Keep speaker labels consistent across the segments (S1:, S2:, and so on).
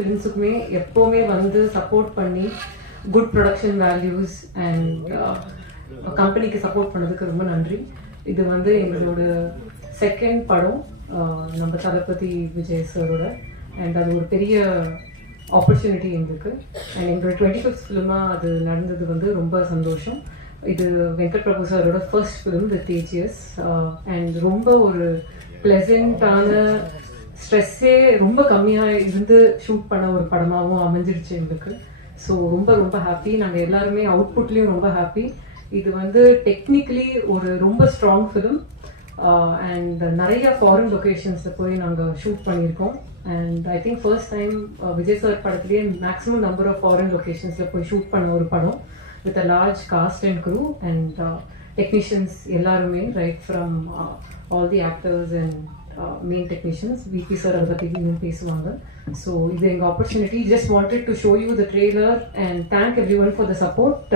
S1: ஃபிலிம்ஸுக்குமே எப்போவுமே வந்து சப்போர்ட் பண்ணி குட் ப்ரொடக்ஷன் வேல்யூஸ் அண்ட் கம்பெனிக்கு சப்போர்ட் பண்ணதுக்கு ரொம்ப நன்றி. இது வந்து எங்களோட செகண்ட் படம் uh, நம்ம தளபதி விஜய் சாரோட. அண்ட் அது ஒரு பெரிய ஆப்பர்ச்சுனிட்டி எங்களுக்கு. அண்ட் எங்களோட டுவெண்ட்டி ஃபிஃப்த் ஃபிலிமாக அது நடந்தது வந்து ரொம்ப சந்தோஷம். இது வெங்கட் பிரபு சாரோட first film with AGS and ரொம்ப ஒரு ப்ளசண்ட்டான ஸ்ட்ரெஸ்ஸே ரொம்ப கம்மியாக இருந்து ஷூட் பண்ண ஒரு படமாகவும் அமைஞ்சிருச்சு எங்களுக்கு. ஸோ ரொம்ப ரொம்ப ஹாப்பி நாங்கள் எல்லாருமே அவுட்புட்லேயும் ரொம்ப ஹாப்பி இது வந்து டெக்னிக்கலி ஒரு ரொம்ப ஸ்ட்ராங் ஃபிலிம் அண்ட் நிறைய ஃபாரின் லொக்கேஷன்ஸில் போய் நாங்கள் ஷூட் பண்ணியிருக்கோம். And I think first time Vijay sir படத்துலேயே மேக்ஸிமம் நம்பர் ஆஃப் ஃபாரின் லொக்கேஷன்ஸில் போய் ஷூட் பண்ண ஒரு படம் with a large cast and crew and technicians எல்லாருமே right from all the actors and main technicians VP sir அதை பற்றி இன்னும் பேசுவாங்க ஸோ இது எங்கள் opportunity just wanted to show you the trailer and thank everyone for the support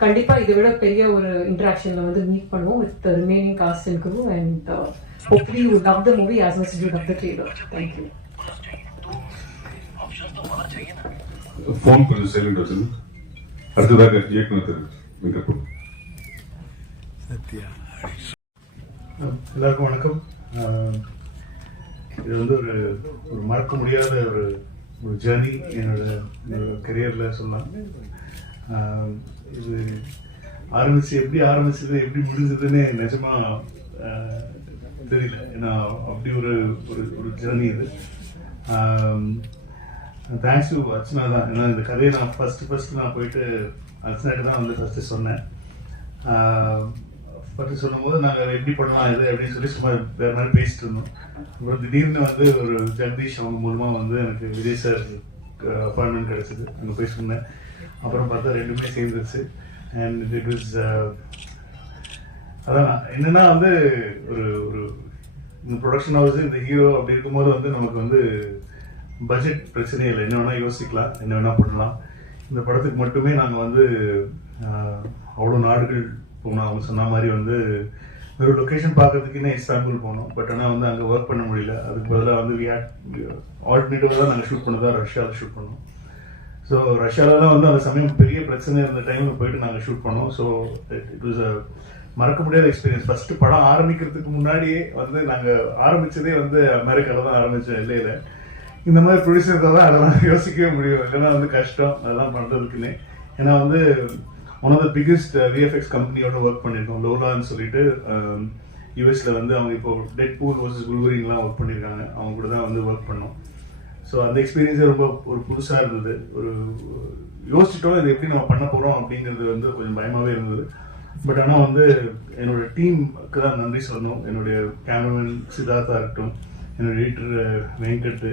S1: கண்டிப்பாக இதை விட பெரிய ஒரு இன்ட்ராக்ஷனில் வந்து மீட் பண்ணுவோம் with remaining cast and crew and hopefully you love the movie as much you love the trailer thank you
S2: phone கொஞ்சம் silent வச்சு அடுத்ததாக இயக்குனர் வெங்கட்
S3: எல்லாருக்கும் வணக்கம். இது வந்து ஒரு ஒரு மறக்க முடியாத ஒரு ஒரு ஜேர்னி என்னோட என்னோட கெரியரில் சொல்லலாம். இது ஆரம்பிச்சு எப்படி ஆரம்பிச்சது எப்படி முடிஞ்சதுன்னு நிஜமா தெரியல. ஏன்னா அப்படி ஒரு ஒரு ஒரு ஜேர்னி இது. தேங்க்ஸ் டு அர்ச்சனா தான். ஏன்னா இந்த கதையை நான் ஃபஸ்ட்டு ஃபஸ்ட்டு நான் போயிட்டு அர்ச்சனாட்டு தான் வந்து ஃபஸ்ட்டு சொன்னேன். பற்றி சொல்லும்போது நாங்கள் எப்படி பண்ணலாம் இது அப்படின்னு சொல்லி சும்மா வேறு மாதிரி பேசிட்டு இருந்தோம். அப்புறம் திடீர்னு வந்து ஒரு ஜெகதீஷ் அவங்க மூலமாக வந்து எனக்கு விஜய் சார் அப்பாயின்மெண்ட் கிடச்சிது. அங்கே போய் சொன்னேன். அப்புறம் பார்த்தா ரெண்டுமே சேர்ந்துருச்சு. அண்ட் இட் இஸ் அதான். என்னென்னா என்னன்னா வந்து ஒரு ஒரு இந்த ப்ரொடக்ஷன் ஹவுஸ் இந்த ஹீரோ அப்படி இருக்கும்போது வந்து நமக்கு வந்து பட்ஜெட் பிரச்சனை இல்லை. என்ன வேணால் யோசிக்கலாம் என்ன வேணால் பண்ணலாம். இந்த படத்துக்கு மட்டுமே நாங்கள் வந்து அவ்வளோ நாடுகள் போனோம் அவங்க சொன்ன மாதிரி வந்து ஒரு லொக்கேஷன் பார்க்கறதுக்குன்னு இஸ்தான்புல் போனோம் பட் ஆனால் வந்து அங்கே ஒர்க் பண்ண முடியல. அதுக்கு பதிலாக வந்து ஆல்டர்னேட்டிவ் தான் நாங்கள் ஷூட் பண்ணதாக ரஷ்யாவில் ஷூட் பண்ணோம். ஸோ ரஷ்யாவில் தான் வந்து அந்த சமயம் பெரிய பிரச்சனை இருந்த டைமில் போயிட்டு நாங்கள் ஷூட் பண்ணோம். ஸோ இட் வாஸ் அ மறக்க முடியாத எக்ஸ்பீரியன்ஸ் ஃபஸ்ட்டு படம் ஆரம்பிக்கிறதுக்கு முன்னாடியே வந்து நாங்கள் ஆரம்பிச்சதே வந்து அமெரிக்காவில் தான் ஆரம்பித்தோம் இல்லையில இந்த மாதிரி ப்ரொடியூசர் தான் அதெல்லாம் யோசிக்கவே முடியும். இல்லைன்னா வந்து கஷ்டம் அதெல்லாம் பண்ணுறதுக்குன்னு ஏன்னா வந்து one of the biggest VFX கம்பெனியோட ஒர்க் பண்ணியிருக்கோம் லோலான்னு சொல்லிட்டு um, யூஎஸில் வந்து அவங்க இப்போ டெட் பூல் வர்சஸ் குல்வரின்லாம் ஒர்க் பண்ணியிருக்காங்க அவங்க கூட தான் வந்து ஒர்க் பண்ணோம். ஸோ அந்த எக்ஸ்பீரியன்ஸே ரொம்ப ஒரு புதுசாக இருந்தது. ஒரு யோசிச்சிட்டோம் இது எப்படி நம்ம பண்ண போகிறோம் அப்படிங்கிறது வந்து கொஞ்சம் பயமாகவே இருந்தது. பட் ஆனால் வந்து என்னோட டீமுக்கு தான் நன்றி சொல்லணும். என்னுடைய கேமராமேன் சித்தார்த்தா இருக்கட்டும் என்னோட எடிட்டர் uh, வெங்கட்.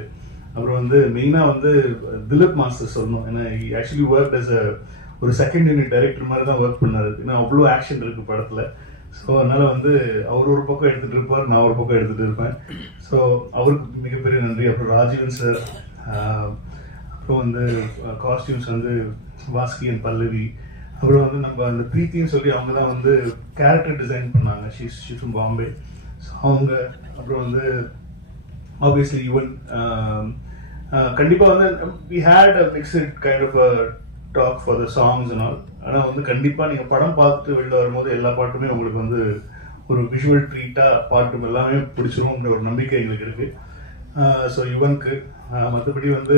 S3: அப்புறம் வந்து மெயினாக வந்து uh, திலீப் மாஸ்டர் சொல்லணும். ஏன்னா ஆக்சுவலி ஒர்க் அஸ் அ ஒரு செகண்ட் யூனிட் டைரக்டர் மாதிரி தான் ஒர்க் பண்ணார். ஏன்னா அவ்வளோ ஆக்ஷன் இருக்கு படத்தில். ஸோ அதனால் வந்து அவர் ஒரு பக்கம் எடுத்துகிட்டு இருப்பார் நான் ஒரு பக்கம் எடுத்துகிட்டு இருப்பேன். ஸோ அவருக்கு மிகப்பெரிய நன்றி. அப்புறம் ராஜீவன் சார் அப்புறம் வந்து காஸ்டியூம்ஸ் வந்து வாஸ்கி அண்ட் பல்லவி. அப்புறம் வந்து நம்ம அந்த பிரீத்தின்னு சொல்லி அவங்க தான் வந்து கேரக்டர் டிசைன் பண்ணாங்க. She's she from Bombay so அவங்க அப்புறம் வந்து ஆப்வியஸ்லி ஈவன் கண்டிப்பாக வந்து we had a mixed kind of a talk for the songs and all ஆனால் வந்து கண்டிப்பாக நீங்கள் படம் பார்த்துட்டு வெளில வரும்போது எல்லா பாட்டுமே உங்களுக்கு வந்து ஒரு விஷுவல் ட்ரீட்டாக பாட்டும் எல்லாமே பிடிச்சிரும்ன்ற ஒரு நம்பிக்கை எங்களுக்கு இருக்குது ஸோ யுவனுக்கு மற்றபடி வந்து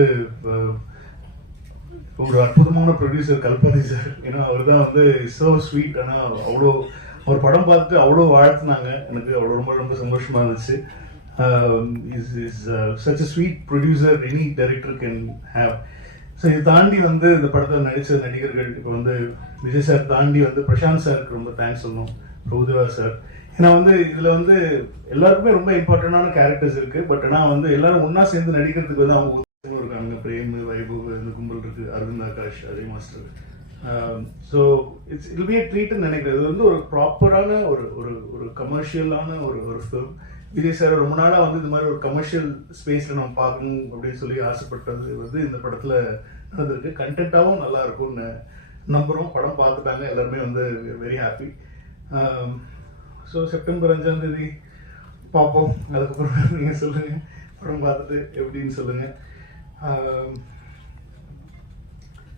S3: ஒரு அற்புதமான ப்ரொடியூசர் கல்பதி சார் ஏன்னா அவர் தான் வந்து so ஸ்வீட் ஆனால் அவ்வளோ அவர் படம் பார்த்துட்டு அவ்வளோ வாழ்த்துனாங்க. எனக்கு அவ்வளோ ரொம்ப ரொம்ப சந்தோஷமா இருந்துச்சு. Is is such a sweet producer any director can have so இதை தாண்டி வந்து இந்த படத்தில் நடித்த நடிகர்கள் இப்போ வந்து விஜய் சார் தாண்டி வந்து பிரசாந்த் சாருக்கு ரொம்ப தேங்க்ஸ் சொல்லணும். பிரபுதேவா சார். ஏன்னா வந்து இதில் வந்து எல்லாருக்குமே ரொம்ப இம்பார்ட்டண்டான கேரக்டர்ஸ் இருக்குது பட் ஆனால் வந்து எல்லாரும் ஒன்றா சேர்ந்து நடிக்கிறதுக்கு வந்து அவங்க இருக்காங்க பிரேம் வைபவ் இந்த கும்பல் இருக்கு Aravind Akash Ajay master so it's will be ட்ரீட்னு நினைக்கிறேன். இது வந்து ஒரு ப்ராப்பரான ஒரு ஒரு ஒரு கமர்ஷியலான ஒரு ஒரு ஃபிலிம் விஜய் சார் ரொம்ப நாளாக வந்து இந்த மாதிரி ஒரு கமர்ஷியல் ஸ்பேஸில் நம்ம பார்க்கணும் அப்படின்னு சொல்லி ஆசைப்பட்டது வந்து இந்த படத்தில் நடந்திருக்கு. கண்டென்ட்டாகவும் நல்லா இருக்கும்னு நம்புகிறோம் படம் பார்த்துட்டாங்க. எல்லாருமே வந்து வெரி ஹாப்பி ஸோ செப்டம்பர் அஞ்சாம் தேதி பார்ப்போம். அதுக்கப்புறம் நீங்கள் சொல்லுங்கள் படம் பார்த்துட்டு எப்படின்னு சொல்லுங்கள்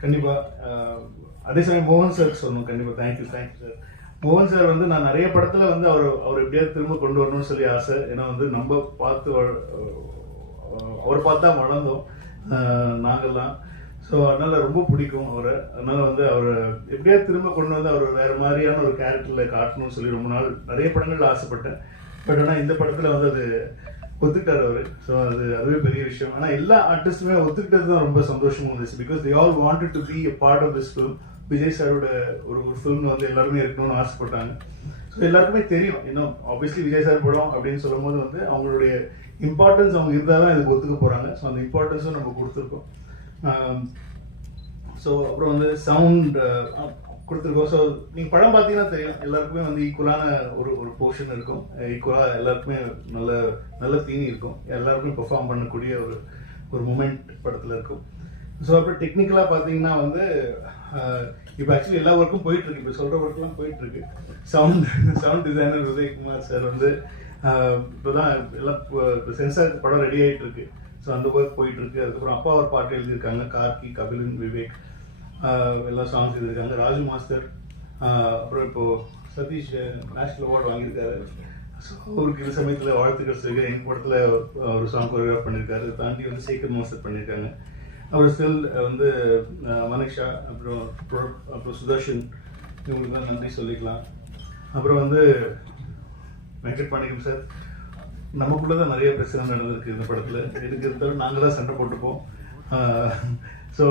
S3: கண்டிப்பாக அதே சமயம் மோகன் சார் சொல்லணும். கண்டிப்பாக thank you thank you sir மோகன் சார் வந்து நான் நிறைய படத்துல வந்து அவர் அவர் எப்படியாவது திரும்ப கொண்டு வரணும்னு சொல்லி ஆசை. ஏன்னா வந்து நம்ம பார்த்து அவர் பார்த்து தான் வளர்ந்தோம். நாங்கள்லாம் ஸோ அதனால ரொம்ப பிடிக்கும் அவரை. அதனால வந்து அவர் எப்படியாவது திரும்ப கொண்டு வந்து அவர் வேற மாதிரியான ஒரு கேரக்டர்ல காட்டணும்னு சொல்லி ரொம்ப நாள் நிறைய படங்கள்ல ஆசைப்பட்டேன். பட் ஆனால் இந்த படத்துல வந்து அது ஒத்துக்கிட்டார் அவர். ஸோ அது அதுவே பெரிய விஷயம். ஆனால் எல்லா ஆர்டிஸ்டுமே ஒத்துக்கிட்டது தான் ரொம்ப சந்தோஷமாக இருந்துச்சு. Because they all wanted to be a part of this film Vijay சாரோட ஒரு ஒரு ஃபிலிம் வந்து எல்லாருமே இருக்கணும்னு ஆசைப்பட்டாங்க. ஸோ எல்லாருக்குமே தெரியும். இன்னும் ஆப்வியஸ்லி விஜய் சார் படம் அப்படின்னு சொல்லும்போது வந்து அவங்களுடைய இம்பார்ட்டன்ஸ் அவங்க இருந்தால் தான் இதுக்கு ஒத்துக்க போகிறாங்க ஸோ அந்த இம்பார்ட்டன்ஸும் நம்ம கொடுத்துருக்கோம். ஸோ um, அப்புறம் வந்து சவுண்ட் uh, கொடுத்துருக்கோம். ஸோ நீங்கள் படம் பார்த்தீங்கன்னா தெரியும். எல்லாருக்குமே வந்து ஈக்குவலான ஒரு ஒரு போர்ஷன் இருக்கும். ஈக்குவலாக எல்லாருக்குமே நல்ல நல்ல தீனி இருக்கும். எல்லாருக்குமே பெர்ஃபார்ம் பண்ணக்கூடிய ஒரு ஒரு மூமெண்ட் படத்தில் இருக்கும். ஸோ அப்புறம் டெக்னிக்கலாக பார்த்தீங்கன்னா வந்து இப்போ ஆக்சுவலி எல்லா ஒர்க்கும் போயிட்டு இருக்கு இப்போ சொல்கிற ஒர்க்லாம் போயிட்டு இருக்கு sound sound designer Udhayakumar sir வந்து இப்போதான் எல்லாம் சென்சார் படம் ரெடி ஆகிட்டு இருக்கு ஸோ அந்த ஒர்க் போயிட்டு இருக்கு அதுக்கப்புறம் அப்பா ஒரு பாட்டு எழுதியிருக்காங்க கார்கி கபிலன் விவேக். எல்லாம் எல்லா சாங்ஸ் எழுதியிருக்காங்க. ராஜு மாஸ்டர் அப்புறம் இப்போ சதீஷ் நேஷனல் அவார்டு வாங்கியிருக்காரு. ஸோ அவருக்கு இந்த சமயத்தில் வாழ்த்துக்கள் சொல்லி எங்கள் படத்தில் ஒரு சாங் கொரியோகிராஃப் பண்ணியிருக்காரு. தாண்டி வந்து சேகர் மாஸ்டர் பண்ணியிருக்காங்க. அப்புறம் ஸ்டில் வந்து மனிஷா அப்புறம் அப்புறம் சுதர்ஷன் இவங்களுக்கு தான் நன்றி சொல்லிக்கலாம். அப்புறம் வந்து வெங்கட் பாண்டியம் சார் நமக்குள்ள தான் நிறைய பிரச்சனை நடந்திருக்கு இந்த படத்தில். எதுக்கு இருந்தாலும் நாங்கள் தான் சண்டை போட்டுப்போம். ஸோ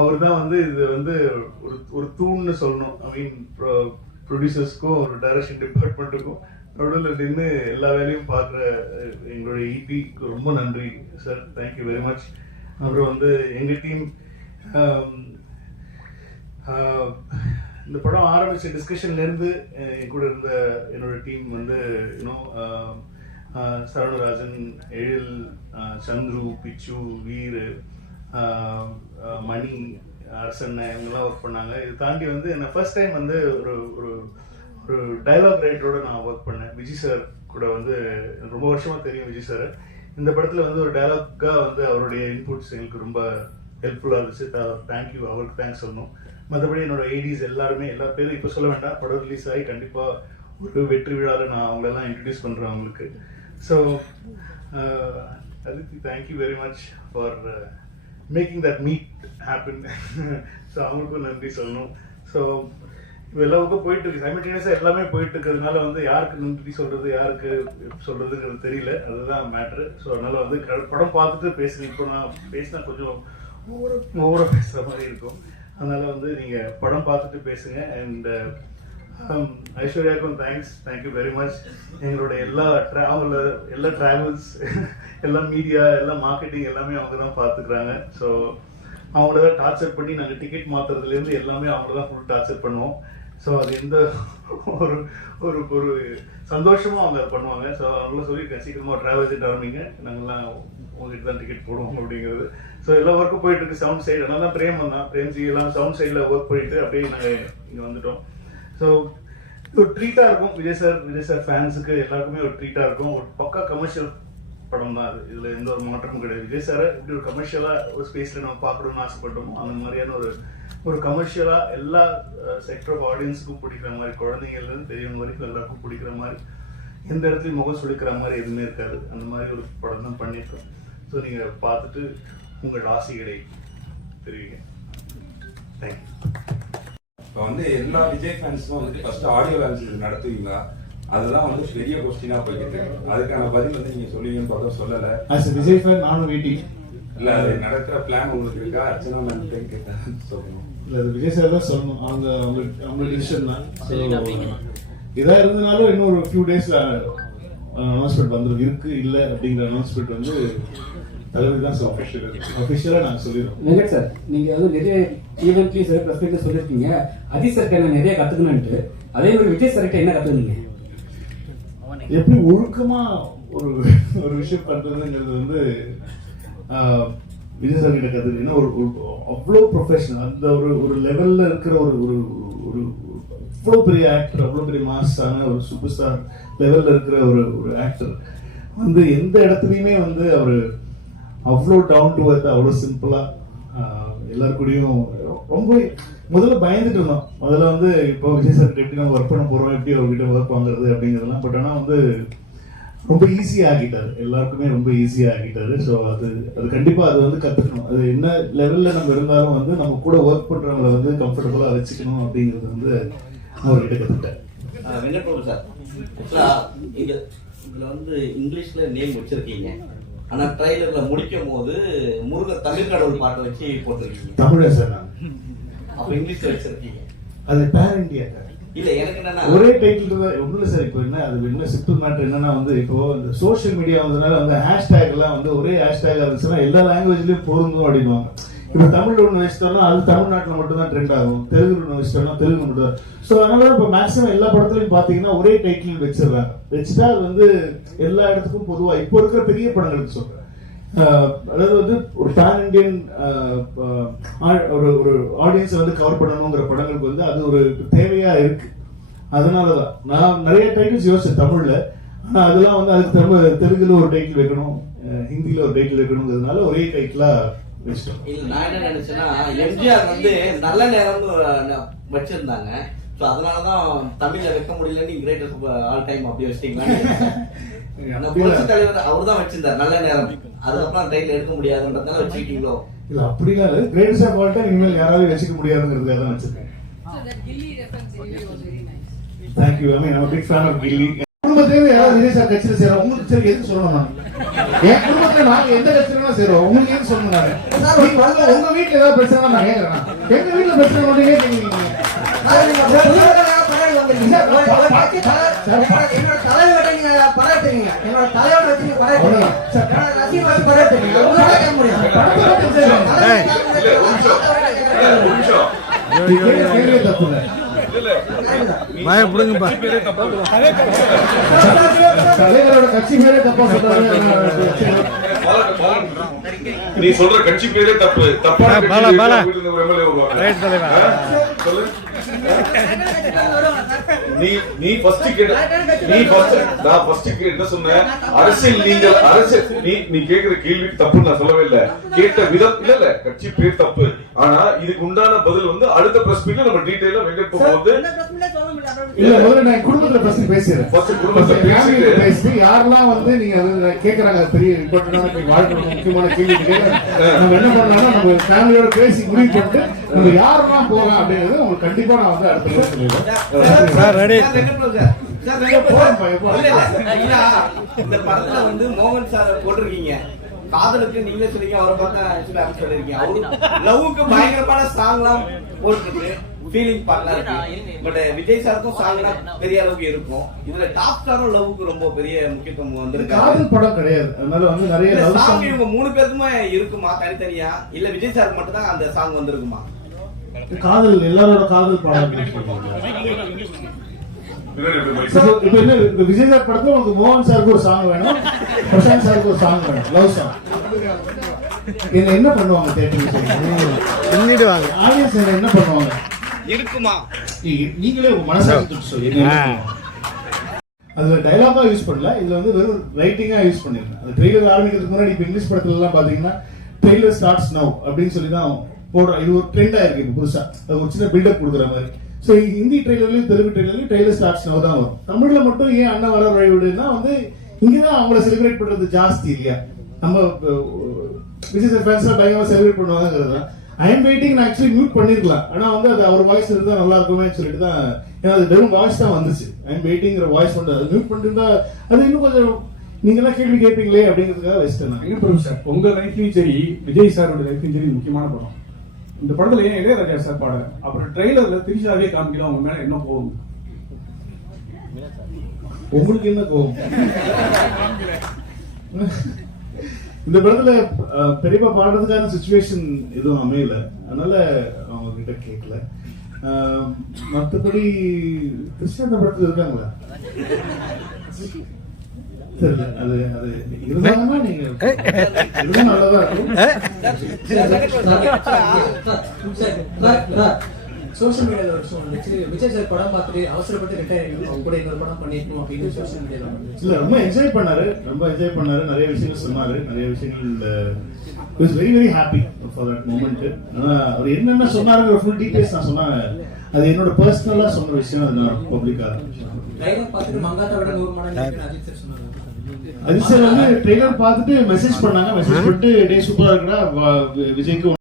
S3: அவர் தான் வந்து இது வந்து ஒரு ஒரு தூண்னு சொல்லணும். ஐ மீன் ப்ரொடியூசர்ஸ்க்கும் ஒரு டைரக்ஷன் டிபார்ட்மெண்ட்டுக்கும் நடுவில் நின்று எல்லா வேலையும் பார்க்குற எங்களுடைய e இபிக்கு ரொம்ப நன்றி சார் தேங்க்யூ வெரி மச் அப்புறம் வந்து எங்கள் டீம் இந்த படம் ஆரம்பித்த டிஸ்கஷன்லேருந்து என் கூட இருந்த என்னோட டீம் வந்து இன்னும் சரவணராஜன் எழில் சந்துரு பிச்சு வீர் மணி அரசன் இவங்கெல்லாம் ஒர்க் பண்ணாங்க. இது தாண்டி வந்து என்ன ஃபர்ஸ்ட் டைம் வந்து ஒரு ஒரு ஒரு டைலாக் ரைட்டரோட நான் ஒர்க் பண்ணேன். விஜய் சார் கூட வந்து ரொம்ப வருஷமாக தெரியும் விஜய் சார் இந்த படத்துல வந்து ஒரு டைலாக்கா வந்து அவருடைய இன்புட்ஸ் எங்களுக்கு ரொம்ப ஹெல்ப்ஃபுல்லாக இருந்துச்சு. தேங்க்யூ அவருக்கு தேங்க்ஸ் சொல்லணும். மற்றபடி என்னோட ஐடிஸ் எல்லாருமே எல்லா பேரும் இப்போ சொல்ல வேண்டாம். படம் ரிலீஸ் ஆகி கண்டிப்பாக ஒரு வெற்றி விழாவில் நான் அவங்களெல்லாம் இன்ட்ரடியூஸ் பண்ணுறேன் அவங்களுக்கு. So Aditi thank you very much for making that meet happen so அவங்களுக்கும் நன்றி சொல்லணும். ஸோ இப்போ போயிட்டு இருக்கு. சைமல்டேனியஸாக எல்லாமே போயிட்டு இருக்கிறதுனால வந்து யாருக்கு நன்றி சொல்றது யாருக்கு சொல்றதுங்கிறது தெரியல. அதுதான் மேட்ரு ஸோ அதனால வந்து க- படம் பார்த்துட்டு பேசுறேன் இப்போ நான் பேசினா கொஞ்சம் ஓவரா ஓவரா பேசுற மாதிரி இருக்கும். அதனால வந்து நீங்க படம் பார்த்துட்டு பேசுங்க. And um, ஐஸ்வர்யாக்கும் thanks thank you very much எங்களுடைய எல்லா ட்ராவல் எல்லா டிராவல்ஸ் எல்லா மீடியா எல்லா மார்க்கெட்டிங் எல்லாமே அவங்க தான் பார்த்துக்கிறாங்க. ஸோ அவங்கள தான் டார்ச்சர் பண்ணி நாங்கள் டிக்கெட் மாற்றுறதுலேருந்து எல்லாமே அவங்கள தான் ஃபுல் டார்ச்சர் பண்ணுவோம். ஸோ அது எந்த ஒரு ஒரு ஒரு சந்தோஷமும் அவங்க பண்ணுவாங்க. ஸோ அவங்கள சொல்லியிருக்கேன் சீக்கிரமாக ட்ராவல் ஏஜென்ட் ஆரம்பிங்க. நாங்கள்லாம் உங்ககிட்ட தான் டிக்கெட் போடுவோம் அப்படிங்கிறது. ஸோ எல்லா ஒர்க்கும் போயிட்டு இருக்கு. சவுண்ட் சைடு அதனால தான் பிரேம் வந்தான். பிரேம்ஜி எல்லாம் சவுண்ட் சைடில் ஒர்க் பண்ணிட்டு அப்படியே நாங்கள் இங்கே வந்துட்டோம். ஸோ ஒரு ட்ரீட்டாக இருக்கும். விஜய் சார் விஜய் சார் ஃபேன்ஸுக்கு எல்லாருக்குமே ஒரு ட்ரீட்டாக இருக்கும். ஒரு பக்கா கமர்ஷியல் படம் தான் அது இதில் எந்த ஒரு மாற்றமும் கிடையாது. விஜய் சாரை இப்படி ஒரு கமர்ஷியலாக ஒரு ஸ்பேஸில் நம்ம பார்க்கணும்னு ஆசைப்பட்டோமோ அந்த மாதிரியான ஒரு ஒரு கமர்ஷியலாக எல்லா செக்டர் ஆஃப் ஆடியன்ஸுக்கும் பிடிக்கிற மாதிரி குழந்தைங்கள்லேருந்து பெரியவங்க வரைக்கும் எல்லாருக்கும் பிடிக்கிற மாதிரி எந்த இடத்துலையும் முகம் சுழிக்கிற மாதிரி எதுவுமே இருக்காது. அந்த மாதிரி ஒரு படம் தான் பண்ணியிருக்கோம். ஸோ நீங்கள் பார்த்துட்டு உங்கள் ஆசைகளை தெரிவிங்க. தேங்க்யூ
S4: இப்போ வந்து எல்லா விஜய் ஃபேன்ஸும் வந்துட்டு ஃபர்ஸ்ட் ஆடியோ லான்ச் நடத்துவீங்களா? அதுதான் வந்து பெரிய கொஸ்டினா போய்கிட்டு இருக்கு. அதுக்கான பதில் வந்து நீங்க சொல்லுவீங்கன்னு பார்த்தா சொல்லல.
S3: ஆஸ் விஜய் ஃபேன் நானும் வெயிட்டிங்
S4: இல்ல அது நடக்கிற பிளான் உங்களுக்கு இருக்கா? அர்ச்சனா மேம் கேட்டா சொல்லணும்.
S3: இல்ல அது விஜய் சார் தான் சொல்லணும். அவங்க அவங்க அவங்க டிசிஷன் தான். இதா இருந்தனாலும் இன்னும் ஒரு ஃபியூ டேஸ்ல அனௌன்ஸ்மெண்ட் வந்துடும் இருக்கு இல்ல அப்படிங்கிற அனௌன்ஸ்மெண்ட் வந்து தலைவர் தான் அஃபிஷியல் அஃபிஷியலா நாங்க சொல்லிடுறோம்.
S5: வெங்கட் சார் நீங்க வந்து நிறைய ஈவெண்ட்லயும் சார் ப்ரெஸ் சொல்லிருக்கீங்க. அஜித் சார் நிறைய கத்துக்கணும்ட்டு அதே மாதிரி விஜய் சார்கிட்ட என்ன கத்துக்கினீங்க
S3: எப்படி ஒழுக்கமா ஒரு ஒரு விஷயம் பண்றதுங்கிறது வந்து விஜய் சார் கிட்ட கத்துக்கிட்டீங்கன்னா ஒரு அவ்வளோ ப்ரொஃபஷனல் அந்த ஒரு ஒரு லெவல்ல இருக்கிற ஒரு ஒரு ஒரு அவ்வளோ பெரிய ஆக்டர் அவ்வளோ பெரிய மாஸ்டான ஒரு சூப்பர் ஸ்டார் லெவல்ல இருக்கிற ஒரு ஒரு ஆக்டர் வந்து எந்த இடத்துலையுமே வந்து அவர் அவ்வளோ டவுன் டு earth அவ்வளோ சிம்பிளா எல்லாருக்கூடையும் ரொம்ப முதல்ல பயந்துட்டு இருந்தோம். முதல்ல வந்து இப்போ விஜய் சார் எப்படி நம்ம ஒர்க் பண்ண போறோம் எப்படி அவர்கிட்ட ஒர்க் வாங்குறது அப்படிங்கிறதுலாம் பட் ஆனால் வந்து ரொம்ப ஈஸியாக ஆகிட்டார். எல்லாருக்குமே ரொம்ப ஈஸியாக ஆகிட்டார். ஸோ அது அது கண்டிப்பாக அது வந்து கற்றுக்கணும் அது என்ன லெவலில் நம்ம இருந்தாலும் வந்து நம்ம கூட ஒர்க் பண்ணுறவங்கள வந்து கம்ஃபர்டபுளாக வச்சுக்கணும் அப்படிங்கிறது வந்து அவர்கிட்ட கற்றுக்கிட்டேன்
S6: ஆ, சார். இதில் வந்து இங்கிலீஷில் நேம் வச்சுருக்கீங்க. ஆனா ட்ரைலர்ல முடிக்கும் போது முருக தமிழ் கடவுள் பாட்டை வச்சு போட்டிருக்கீங்க.
S3: தமிழா சார்
S6: அப்ப இங்கிலீஷ்ல வச்சிருக்கீங்க.
S3: அது பேர் இந்தியா
S6: இல்ல எனக்கு என்னன்னா
S3: ஒரே டைட்டில் தான் ஒன்றும் சார் இப்போ என்ன அது என்ன சிம்பிள் மேட்டர் என்னன்னா வந்து இப்போ இந்த சோஷியல் மீடியா வந்ததுனால வந்து ஹேஷ்டேக் எல்லாம் வந்து ஒரே ஹேஷ்டேக் இருந்துச்சுன்னா எல்லா லாங்குவேஜ்லயும் பொருந்தும் அப்படின்வாங்க இப்போ தமிழ் ஒன்று வச்சுட்டோம்னா அது தமிழ்நாட்டில் மட்டும் தான் ட்ரெண்ட் ஆகும். தெலுங்கு ஒன்று வச்சிட்டோம்னா தெலுங்கு மட்டும் தான் ஸோ அதனால இப்போ மேக்ஸிமம் எல்லா படத்துலையும் பார்த்தீங்கன்னா ஒரே டைட்டில் வச்சிடுறாங்க. வச்சுட்டா அது வந்து எல்லா இடத்துக்கும் பொதுவாக இப்போ இருக்கிற பெரிய படங்களுக்கு சொல்கிறேன் அதாவது வந்து ஒரு பேன் இண்டியன் ஒரு ஒரு ஆடியன்ஸை வந்து கவர் பண்ணணுங்கிற படங்களுக்கு வந்து அது ஒரு தேவையாக இருக்கு. அதனாலதான் நான் நிறைய டைட்டில்ஸ் யோசிச்சேன் தமிழில். ஆனால் அதெல்லாம் வந்து அதுக்கு தமிழ் தெலுங்குல ஒரு டைட்டில் வைக்கணும் ஹிந்தியில் ஒரு டைட்டில் வைக்கணுங்கிறதுனால ஒரே
S6: டைட்டிலாக நான் என்ன நினைச்சேன்னா எம்ஜிஆர் வந்து நல்ல நேரம்னு ஒரு வச்சிருந்தாங்க. சோ அதனாலதான் தமிழ்ல வைக்க முடியலன்னு கிரேட்டஸ்ட் ஆல் டைம் அப்படியே வச்சிட்டீங்களா புரட்சி தலைவர் அவர் தான் வச்சிருந்தார் நல்ல நேரம். அதுக்கப்புறம் டைட்டில் எடுக்க முடியாதுன்றதுனால வச்சுக்கிட்டீங்களோ
S3: இல்ல அப்படிலாம் இல்லை. கிரேட்டஸ்ட் ஆஃப் ஆல் டைம் இனிமேல் யாராவது வச்சுக்க முடியாதுங்கிறதுக்காக தான் வச்சிருக்கேன். Thank you I mean big fan of Ghilli குடும்பத்திலேருந்து யாராவது விஜய் சார் கட்சியில் சேரும் உங்களுக்கு சரி எதுக்கு சொல்லணும்? நான் என் குடும்பத்துல நாங்க எந்த கட்சியில சேரும் உங்களுக்கு எதுக்கு சொல்லணும் நானு? நீங்க வந்து உங்க வீட்டுல ஏதாவது பிரச்சனை நான் கேட்கறேன் எங்க வீட்டுல பிரச்சனை மட்டும் கேட்கறீங்க
S7: என்னோட தலைவரை நீங்க பாராட்டுறீங்க என்னோட தலைவரை வச்சு நீங்க பாராட்டுறீங்க என்னோட ரசிகர் வச்சு பாராட்டுறீங்க உங்களால கேட்க முடியும்.
S2: நிமிஷம். இல்ல,
S3: தப்பு இல்ல தலைவரோட கட்சி மேலே தப்பா
S2: நீ சொல்ற கட்சி பேரே தப்பு. வீட்டுல ஒரு எம்எல்ஏ வருவாங்க ஆ? சொல்லு. நீ நீ ஃபர்ஸ்ட் கேட்ட நீ ஃபர்ஸ்ட் நான் ஃபர்ஸ்ட் என்ன சொன்னேன்? அரசியல் நீங்கள் அரசியல் நீ நீ கேக்குற கேள்விக்கு தப்பு நான் சொல்லவே இல்ல. கேட்ட விதம் இல்ல இல்ல கட்சி பேர் தப்பு. ஆனா இதுக்கு உண்டான பதில் வந்து அடுத்த பிரஸ் மீட்ல நம்ம டீடைலா வெங்கட் போகும்போது
S3: இல்ல முதல்ல நான் குடும்பத்துல ஃபர்ஸ்ட் பேசுறேன்
S2: First குடும்பத்துல பேசிட்டு-
S3: பேசி யாரெல்லாம் வந்து நீங்க அது கேக்குறாங்க பெரிய இம்பார்ட்டன்டான வாழ்க்கை முக்கியமான கேள்வி. நம்ம என்ன பண்ணலாம்னா நம்ம ஃபேமிலியோட பேசி முடிவு பண்ணிட்டு நம்ம யாரெல்லாம் போகலாம் அப்படிங்கறது உங்களுக்கு கண்டிப்பா நான் வந்து அடுத்த சொல்லிடுறேன்.
S6: Sir, sir. சார், இந்த படத்துல வந்து மோகன் சார் போட்டிருக்கீங்க. காதலுக்கு நீங்களே சொல்றீங்க அவரை பார்த்தா சொல்லிருக்கீங்க அவரு லவ்வுக்கு பயங்கரமான சாங்லாம் போட்டுருக்கு. ஃபீலிங் இருக்கு. பட் விஜய் சாருக்கும் சாங்லாம் பெரிய அளவுக்கு இருக்கும். இதுல டாப் ஸ்டாரும் லவ்வுக்கு ரொம்ப பெரிய முக்கியத்துவம்
S3: இது
S6: வந்திருக்காங்க
S3: காதல் படம் கிடையாது. அதனால வந்து நிறைய
S6: சாங்
S3: சாங்
S6: இவங்க மூணு பேருக்குமே இருக்குமா தனித்தனியா? இல்ல விஜய் சாருக்கு மட்டும் தான் அந்த சாங் வந்திருக்குமா?
S3: காதல் எல்லாரோட காதல்
S2: mic?
S3: இப்போ என்ன விஜய் சார் படத்துல உங்களுக்கு மோகன் சாருக்கு ஒரு சாங் வேணும் பிரசாந்த் சாருக்கு ஒரு சாங் வேணும் லவ் சாங் என்ன என்ன பண்ணுவாங்க தேட்டர் ஆடியன்ஸ் என்ன பண்ணுவாங்க?
S6: இருக்குமா?
S3: நீ- நீங்களே உங்க மனசாட்சி சொல்லி என்ன பண்ணுவாங்க? அதுல டைலாகா யூஸ் பண்ணல இதுல வந்து வெறும் ரைட்டிங்கா யூஸ் பண்ணிருக்கேன். அது ட்ரெய்லர் ஆரம்பிக்கிறதுக்கு முன்னாடி இப்ப இங்கிலீஷ் படத்துல எல்லாம் பாத்தீங்கன்னா ட்ரெய்லர் ஸ்டார்ட்ஸ் நவ் அப்படின்னு சொல்லி தான் போடுறோம் இது ஒரு ட்ரெண்டாக இருக்கு இப்போ புதுசா. அது ஒரு சின்ன பில்டப் கொடுக்குற மாதிரி. ஸோ ஹிந்தி ட்ரெய்லர்லையும் தெலுங்கு ட்ரெய்லர்லையும் ட்ரெய்லர் ஸ்டார்ட்ஸ் நவ் தான் வரும். தமிழில் மட்டும் ஏன் அண்ணன் வர வழி வந்து வந்து இங்கதான் அவங்கள செலிப்ரேட் பண்ணுறது ஜாஸ்தி இல்லையா? நம்ம விஜய் சார் ஃபேன்ஸ்லாம் பயங்கரமாக செலிப்ரேட் பண்ணுவாங்கிறது தான். ஐ எம் வெயிட்டிங் நான் ஆக்சுவலி மியூட் பண்ணிருக்கலாம். ஆனா வந்து அது அவர் வாய்ஸ் இருந்தா நல்லா இருக்குமே சொல்லிட்டு தான் ஏன்னா அது வெறும் வாய்ஸ் தான் வந்துச்சு. ஐ எம் வெயிட்டிங்கிற வாய்ஸ் வந்து அது மியூட் பண்ணிருந்தா அது இன்னும் கொஞ்சம் நீங்க எல்லாம் கேள்வி கேட்பீங்களே அப்படிங்கிறதுக்காக வச்சுட்டேன் நான்.
S8: வெங்கட் பிரபு சார் உங்க லைஃப்லயும் சரி விஜய் சாரோட லைஃப்லயும் சரி முக்கியமான படம். இந்த படத்துல ஏன் இளையராஜா சார் பாடல? அப்புறம் ட்ரெய்லர்ல திரிஷாவே காமிக்கலாம் அவங்க மேல என்ன போகும்
S3: உங்களுக்கு என்ன கோவம்? இந்த படத்துல பெரியப்பா பாடுறதுக்கான சுச்சுவேஷன் எதுவும் அமையல. அதனால அவங்க கிட்ட கேட்கல மத்தபடி கிருஷ்ணா படத்துல இருக்காங்களா?
S9: சோஷியல் மீடியால ஒரு விஷயம் வந்துச்சு. விஜய் சார் படம் பார்த்துட்டு அவசரப்பட்டு ரிட்டையர் ஆகிடும் அவங்க கூட இன்னொரு படம் பண்ணிருக்கணும் அப்படின்னு சோஷியல் மீடியால
S3: இல்ல ரொம்ப என்ஜாய் பண்ணாரு. ரொம்ப என்ஜாய் பண்ணாரு. நிறைய விஷயங்கள் சொன்னாரு. நிறைய விஷயங்கள் is very very happy for that moment ஆனா அவர் என்னென்ன சொன்னாருங்கிற ஃபுல் டீடைல்ஸ் நான் சொன்னாங்க. அது என்னோட பர்சனலா சொன்ன விஷயம். அது நான் பப்ளிக்கா
S9: ட்ரைலர் பார்த்துட்டு மங்காத்தா விட நூறு மடங்கு இருக்குன்னு அஜித் சார் சொன்னாங்க
S3: அது சார் வந்து ட்ரெய்லர் பார்த்துட்டு மெசேஜ் பண்ணாங்க. மெசேஜ் பண்ணிட்டு டே சூப்பரா இருக்குடா விஜய்க்கு